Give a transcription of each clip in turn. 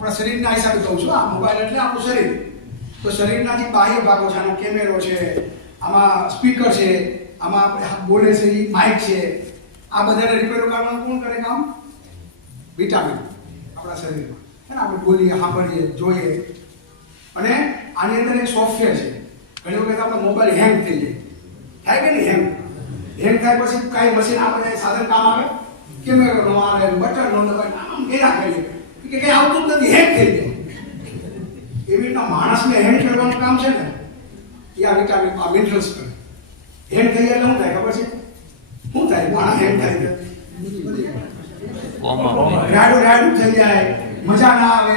આપણા શરીરના હિસાબે કહું છું આ મોબાઈલ એટલે આપણું શરીર. તો શરીરના જે બાહ્ય ભાગો છે, આનો કેમેરો છે, આમાં સ્પીકર છે, આમાં આપણે બોલે છે એ માઇક છે, આ બધાને રિપેર કરવાનું કોણ કરે કામ? વિટામિન આપણા શરીરમાં. છે ને, આપણે બોલીએ, સાંભળીએ, જોઈએ. અને આની અંદર એક સોફ્ટવેર છે. ઘણી વખત આપણો મોબાઈલ હેંગ થઈ જાય. થાય કે નહીં હેંગ હેંગ થાય પછી કાંઈ મશીન આપણે સાધન કામ આવે? કેમેરો નો આવે બટન નો આમ ઘેરા કરીએ કે કંઈ આવતું નથી હેક થઈ ગયો. એવી રીતના માણસને હેંગ કરવાનું કામ છે ને એ આ વિટામિન આ મિનરલ્સ કરે. હેંગ થઈ ગયા શું થાય ખબર છે? શું થાય? માણસ હેંગ થાય જાય રાડું રાડું થઈ જાય. મજા ના આવે.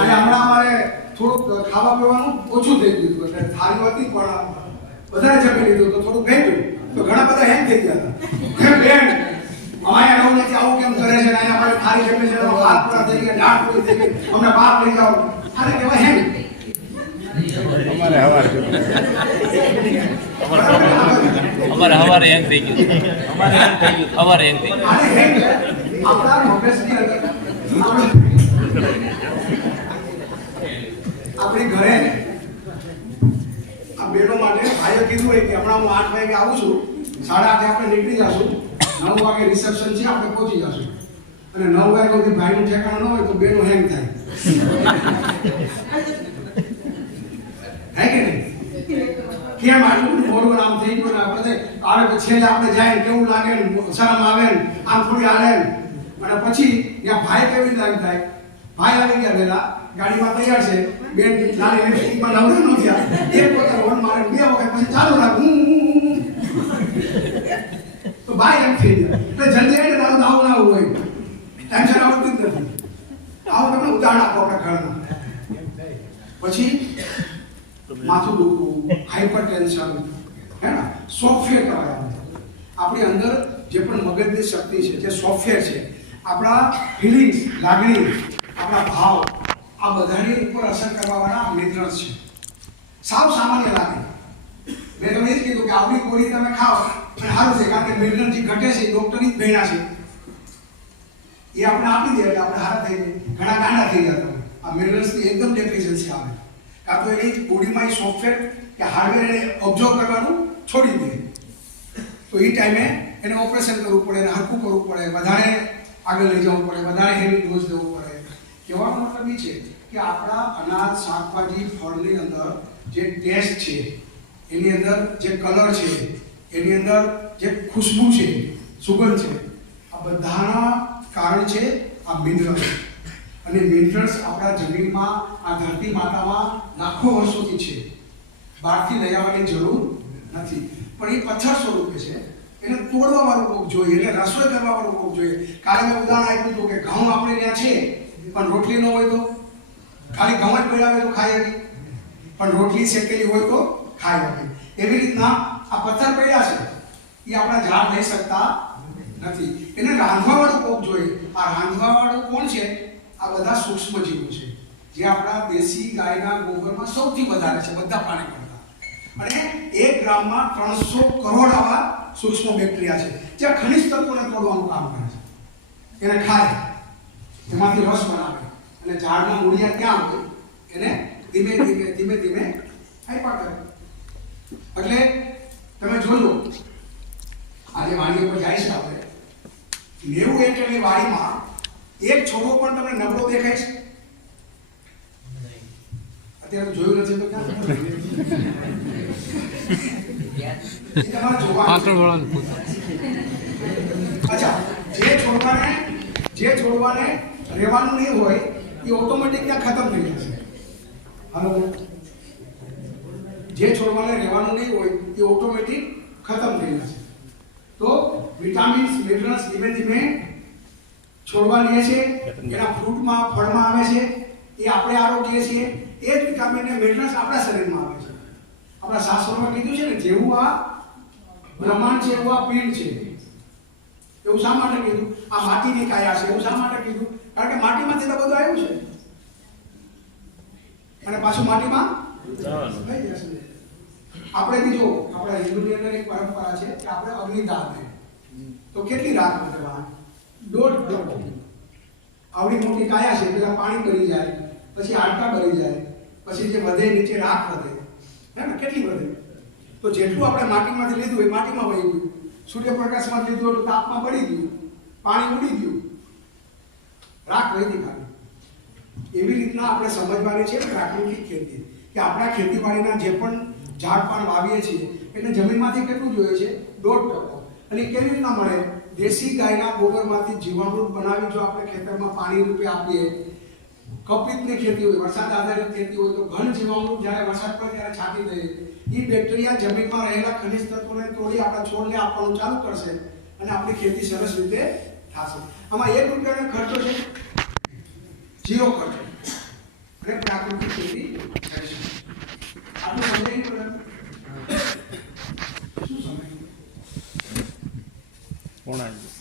અને હમણાં અમારે થોડુંક ખાવા પીવાનું ઓછું થઈ ગયું હતું એટલે થાળી હતી પણ વધારે જમી લીધું તો થોડું ઘટ્યું તો ઘણા બધા હેંગ થઈ ગયા હતા. અમારે આવું નથી આવું કેમ કરે છે? ને અહીંયા ખાલી જમે છે એનો હાથ પૂરા થઈ ગયા દાંત પૂરી થઈ ગઈ અમને બાપ લઈ જાઓ. અરે કહેવાય હે? અમારે હવારે એમ થઈ ગયું. અમારે એમ થઈ ગયું. હવારે એમ થઈ ગયું. આપણા મગજની અંદર આપણે- આપણી ઘરે આ બેડો માટે ભાઈએ કીધું હોય કે હમણાં હું આઠ વાગે આવું છું. સાડા આઠે આપણે નીકળી જશું. નવ વાગે રિસેપ્શન છે આપણે પહોંચી જશું. અને નવ વાગે સુધી ભાઈનું ઠેકાણું ન હોય તો બેનો હેંગ થાય. કેમ આટલું મોડું આમ થઈ ગયું આપણે આવે તો છેલ્લે આપણે જાય કેવું લાગે ને શરમ આવે ને આમ થોડી હાલે અને પછી ત્યાં ભાઈ કેવી એમ થાય? ભાઈ આવી ગયા પેલા ગાડીમાં તૈયાર છે. બેન નાની લિપસ્ટિકમાં નવરા ન થયા. એક વખત હોર્ન મારે બે વખત પછી ચાલુ રાખ હું, જાય એટલે જલ્દી આવીને તારું આવું ના હોય. ટેન્શન આવતું જ નથી. આવો તમને ઉદાહરણ આપો આપણા પછી માથું દુખવું હાઈપર ટેન્શન હે ને? સોફ્ટવેર કહેવાય આપણી અંદર જે પણ મગજની શક્તિ છે, જે સોફ્ટવેર છે, આપણા ફિલિંગ્સ લાગણી, આપણા ભાવ, આ બધાની ઉપર અસર કરવાવાળા મિનરલ્સ છે. સાવ સામાન્ય લાગે. મેં તમને એ જ કીધું કે આપણી ગોળી તમે ખાઓ. અને સારું છે, કારણ કે મેડિકલ જે ઘટે છે, ડૉક્ટરની ભેણા છે. એ આપણે આપી દે એટલે આપણે હારા થઈ જાય. ઘણા ગાંડા થઈ જતા હોય આ મિનરલ્સની એકદમ ડેફિશિયન્સી આવે. કાં તો એની બોડીમાં એ સોફ્ટવેર કે હાર્ડવેર એને ઓબ્ઝર્વ કરવાનું છોડી દે. તો એ ટાઈમે એને ઓપરેશન કરવું પડે, એને હરકું કરવું પડે, વધારે આગળ લઈ જવું પડે, વધારે હેવી ડોઝ લેવું પડે. કહેવાનો મતલબ એ છે કે આપણા અનાજ, શાકભાજી, ફળની અંદર જે ટેસ્ટ છે, એની અંદર જે કલર છે એની અંદર જે ખુશ્બુ છે, સુગંધ છે, આ બધાના કારણ છે આ મિનરલ્સ અને મિનરલ્સ આપણા જમીનમાં, આ ધરતી માતામાં લાખો વર્ષોથી છે. બહારથી લઈ આવવાની જરૂર નથી. પણ એ પથ્થર સ્વરૂપે છે. એને તોડવા વાળું કોક જોઈએ, એને રસોઈ કરવા વાળું કોક જોઈએ. કાલે મેં ઉદાહરણ આપ્યું હતું કે ઘઉં આપણે ત્યાં છે, પણ રોટલી ન હોય તો? ખાલી ઘઉં જ હોય તો ખાઈ હતી પણ રોટલી શેકેલી હોય તો ખાઈ હતી એવી રીતના આ પથ્થર પડ્યા છે. એ આપણા ઝાડ લઈ શકતા નથી. એને રાંધવાવાળું કોક જોઈએ. આ રાંધવાવાળું કોણ છે? આ બધા સૂક્ષ્મ જીવો છે. જે આપણા દેશી ગાયના ગોબરમાં સૌથી વધારે છે, બધા પ્રાણી કરતા અને એક ગ્રામમાં ત્રણસો કરોડ આવા સૂક્ષ્મ બેક્ટેરિયા છે, જે ખનિજ તત્વોને તોડવાનું કામ કરે છે. એને ખાય. એમાંથી રસ બનાવે. અને ઝાડના મૂળિયા ક્યાં આવે એને ધીમે ધીમે ધીમે ધીમે આપ્યા કરે. એટલે તમે જોજો. આજે વાણી પર જાય છે આપણે. નેવું એકરની વાડીમાં એક છોડો પણ તમને નબળો દેખાય છે. અત્યારે જોયું નથી તો ક્યાં. અચ્છા જે છોડવાને જે છોડવાને રહેવાનું નહીં હોય એ ઓટોમેટિક ત્યાં ખતમ થઈ જશે. હાલો. જે છોડવાને રહેવાનું નહીં હોય, એ ઓટોમેટિક ખતમ થઈ જશે. તો વિટામિન્સ મિનરલ્સ ધીમે ધીમે છોડવા લે છે, એના ફ્રૂટમાં ફળમાં આવે છે, એ આપણે આરોગ્ય છીએ, એ જ વિટામિન ને મિનરલ્સ આપણા શરીરમાં આવે છે. આપણા શાસ્ત્રોમાં કીધું છે ને, જેવું આ બ્રહ્માંડ છે, એવું આ પીંડ છે. એવું શા માટે કીધું? આ માટીની કાયા છે, એવું શા માટે કીધું? કારણ કે માટીમાંથી તો બધું આવ્યું છે. અને પાછું માટીમાં આપણે બીજો આપણા હિન્દુની અંદર એક પરંપરા છે કે આપણે અગ્નિદાન દે તો કેટલી રાત કરવા દોઢ દોઢ આવડી મોટી કાયા છે, પેલા પાણી ભરી જાય, પછી હાડકા ભરી જાય, પછી જે વધે નીચે રાખ વધે. હે ને, કેટલી વધે? તો જેટલું આપણે માટીમાંથી લીધું એ માટીમાં વહી ગયું. સૂર્યપ્રકાશમાં લીધું એટલું તાપમાં બળી ગયું. પાણી ઉડી ગયું. રાખ વહી ખાલી. એવી રીતના આપણે સમજવાની છે પ્રાકૃતિક ખેતી. કે આપણા ખેતીવાડીના જે પણ ઝાડ પાન વાવીએ છીએ, એને જમીનમાંથી કેટલું જોઈએ છે? દોઢ ટકો. અને કેવી રીતના મળે? દેશી ગાયના ગોબરમાંથી જીવામૃત બનાવી જો આપણે ખેતરમાં પાણી રૂપે આપીએ, કપિતની ખેતી હોય, વરસાદ આધારિત ખેતી હોય, તો ઘન જીવામૃત જ્યારે વરસાદ પડે ત્યારે છાંટી દઈએ. એ બેક્ટેરિયા જમીનમાં રહેલા ખનિજ તત્વોને તોડી આપણા છોડને આપવાનું ચાલુ કરશે અને આપણી ખેતી સરસ રીતે થશે. આમાં એક રૂપિયાનો ખર્ચો છે. જીરો ખર્ચો. અને પ્રાકૃતિક ખેતી કરી